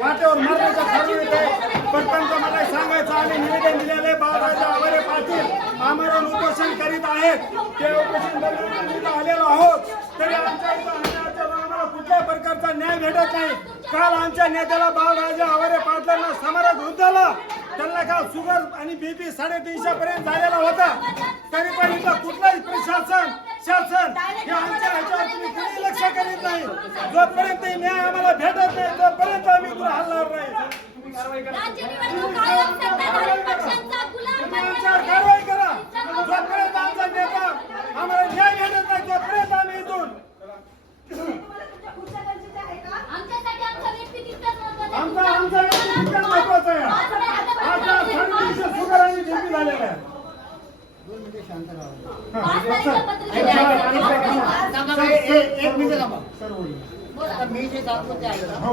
वाटेवर मारण्याचा ठरवू येते. पण त्यांचं मला सांगायचं, आम्ही निवेदन दिलेले बाळराजे आवारे पाटील आमरण उपोषण करीत आहेत. ते उपोषण करीत आलेलो आहोत, तरी आमच्या इथं आम्हाला कुठल्याही प्रकारचा न्याय भेटत नाही. काल आमच्या नेत्याला बाळराजे आवारे पाटलांना समारोह झाला. त्यांना काल शुगर आणि बीपी 350 पर्यंत झालेला होता. तरी पण इथं कुठलाही प्रशासन शासन हे आमच्या ह्याच्यावर तुम्ही कुणी लक्ष करीत नाही. जोपर्यंत न्याय आम्हाला भेटत नाही तोपर्यंत आम्ही इथून हलणार नाही. कारवाई करा. जोपर्यंत आमचा नेता आम्हाला न्याय भेटत नाही तोपर्यंत आम्ही इथून आमचा व्यक्तिगत महत्वाचा आहे. आता 350 शुगर आणि बीपी झालेला आहे. एक मिनिट थांबा. मी जे सांगतो ते ऐका.